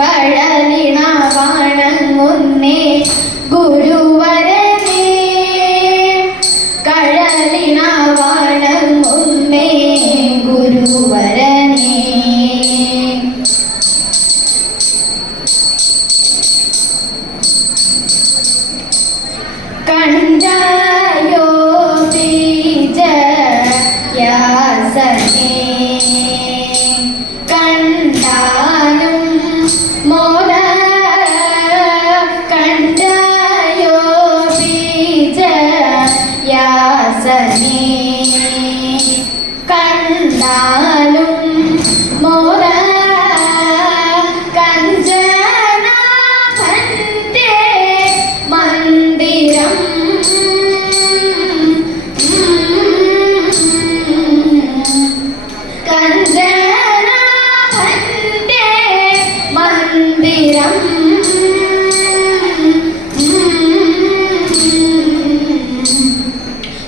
കഴലിണ വണങ്ങുന്നേ ഗുരുവരനേ കഴലിണ വണങ്ങുന്നേ ഗുരുവരനേ കണ്ടായോ ബീജയാസനേ കണ്ടാലും മോദ കണ്ടായോ ബീജയാസനേ കണ്ടാലും മോദ കഞ്ചനാഭന്റെ മന്ദിരം കഞ്ചനാഭന്റെ മന്ദിരം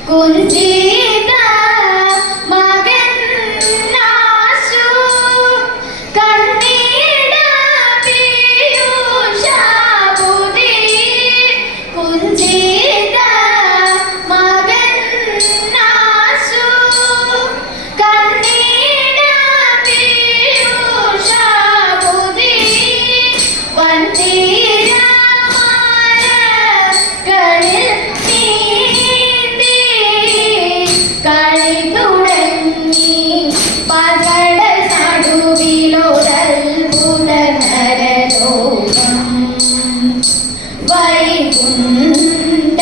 കുഞ്ചിത മകൻ നാശു കണ്ണീട പീയൂഷാബുദി കുഞ്ചിത മകൻ നാശു കണ്ണീട പീയൂഷാബുദി വന്ദിരമാലകളിൽ നീന്തി കളി തുടങ്ങി പകട നടുവിലൊരത്ഭുത നരലോകം വൈകുണ്ഠ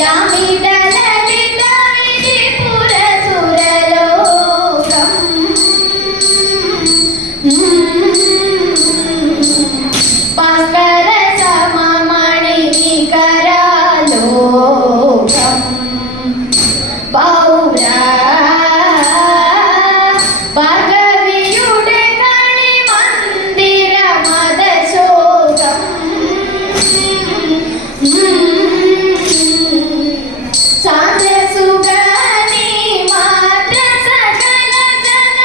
യാമിത ലളിത വിധിപുര സുരലോകം ഭാസ്കര സമമണി നികരാലോകം പൗര ഭഗവിയുടെ കളി മന്ദിര മദശോകം സാന്ദ്രസുഗനി മാത്ര സകല ജന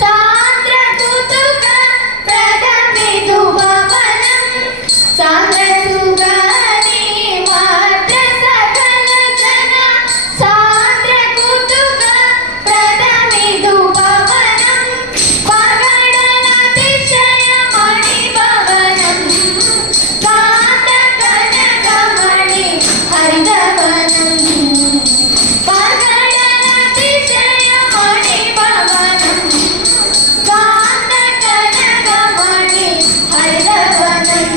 സാന്ദ്ര കുതുക പ്രഥമിതു ഭവനം സാന്ദ്രസുഗനി മാത്ര സകല ജന സാന്ദ്ര കുതുക പ്രഥമിതു ഭവനം പകടനതിശയ മണിഭവനം കാന്ത കനകമണി ഹരിതവനം പകടനതിശയ മണിഭവനം കാന്ത കനകമണി ഹരിതവനം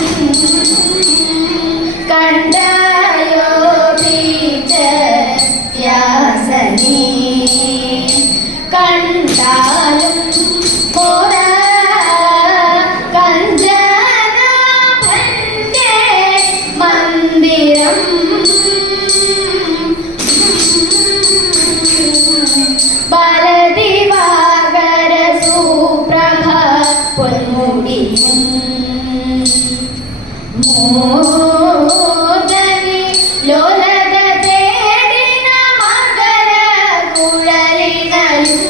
കണ്ടായോ ബീജയാസനേ കണ്ടാലും മോദ കഞ്ചനാഭന്റെ മന്ദിരം ബാലദിവാകര സുപ്രഭ പൊന്മുടിയും മോദനി ലോലത തേടിന മകര കുഴലിനയും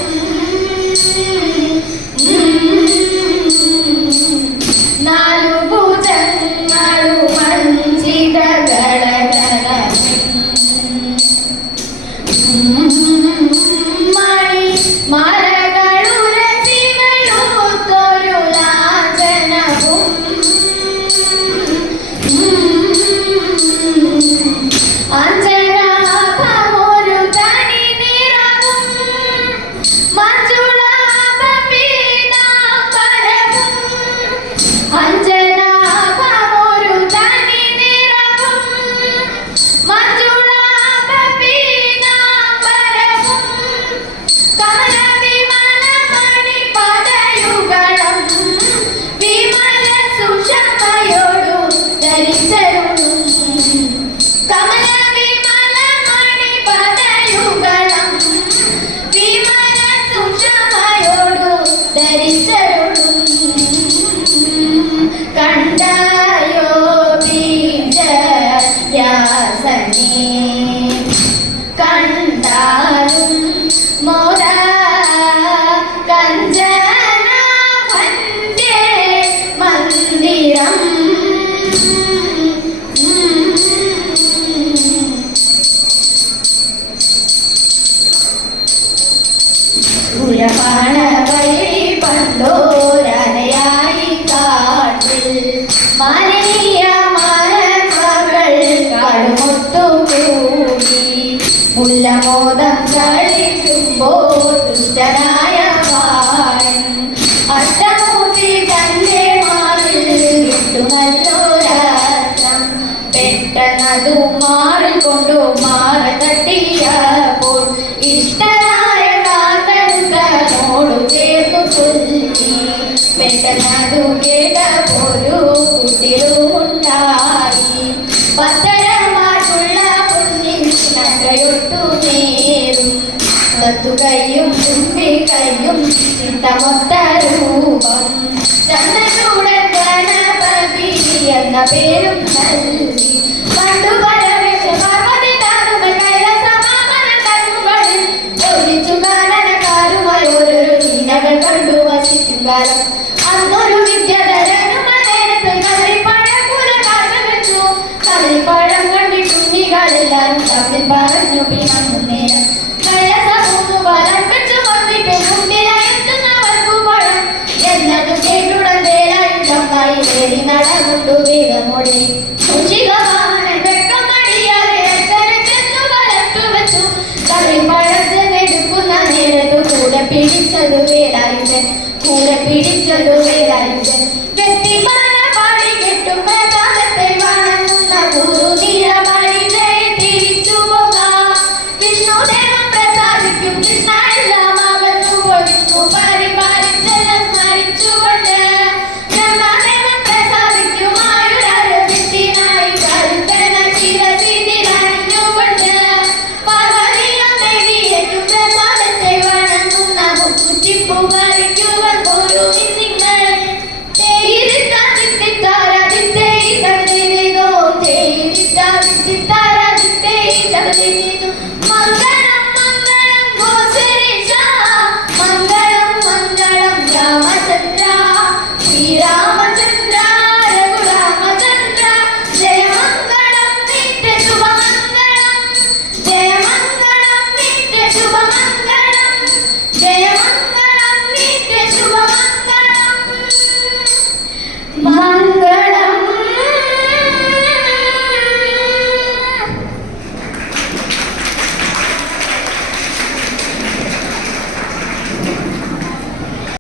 നാലു ഭുജങ്ങളു മഞ്ചിത മണി മലകളുരസിമയൂത്തൊരു ലാഞ്ചനവും കേട്ടപ്പോരു കുട്ടിലുമുണ്ടായി. പത്തരമാറ്റുള്ള പൊന്നിനൊട്ടു നേരും കയ്യും തുമ്പി കയ്യും ചിട്ടമൊത്ത രൂപം. ചന്ദ്രചൂടൻ ഗണപതി എന്ന പേരും നൽകി. പണ്ടു പരമേശ പാർവതി താനുമൽ കൈലാസമാമന കണ്ണുകളിൽ ഒളിച്ചു കാനനക്കാരുമായി ഓരോരോ ലീലകൾ കണ്ടു വസിക്കും കാലം. അന്നൊരു വിദ്യാധരനുമായി നേരത്തെ കദളിപ്പഴം പോലെ കാഴ്ച വെച്ചു. കദളിപ്പഴം കണ്ടി കുഞ്ഞികളെല്ലാരും തമ്മിൽ പറഞ്ഞു പിണങ്ങും നേരം. കൈലാസപൂർവ്വം വെച്ചു വന്നിട്ട് മുന്നിലെത്തുന്നവർക്കു പഴം എന്നതു കേട്ടുടൻ വേലായി ചമ്മായി വേദി നടകൊണ്ടു വേഗമോടി. ശുചികവാഹനൻ വെക്കം മടിയാതെ അച്ഛനെ ചെന്നു വലത്തു വെച്ചു. കദളിപ്പഴം ചെന്നെടുക്കുന്ന നേരത്തു കൂടെ പിടിച്ചതു വേലായുധൻ. വ്യക്തിമാന പാടി കെട്ടും പ്രസാദത്തെ വണങ്ങുന്ന ഗുരുനിരമായി തിരിച്ചു പോകാം. വിഷ്ണുദേവൻ പ്രസാദിക്കും കൃഷ്ണ എല്ലാം അകന്നുപോയി വിഷ്ണു പരിപാലിച്ചെല്ലാം സ്മരിച്ചുകൊണ്ട്. ബ്രഹ്മദേവൻ പ്രസാദിക്കും ആയുരാരോഗ്യത്തിനായി കരുത്തന ശിരസിതിലണിഞ്ഞുകൊണ്ട്. പാർവതിയും ദേവിയേക്കും പ്രസാദത്തെ വണങ്ങുന്ന മുക്കുറ്റിപ്പൂ കളിക്കുവാൻ ഗുരുവിൻ നിങ്ങൾ. മംഗളം മംഗളം ഗോസരേശ മംഗളം മംഗളം രാമചന്ദ്ര ശ്രീരാമചന്ദ്ര രഘുരാമചന്ദ്ര. ജയമംഗളം നിത്യ ശുഭമംഗളം ജയമംഗളം നിത്യ ശുഭമംഗളം ജയമംഗളം നിത്യ ശുഭമംഗളം. മംഗളം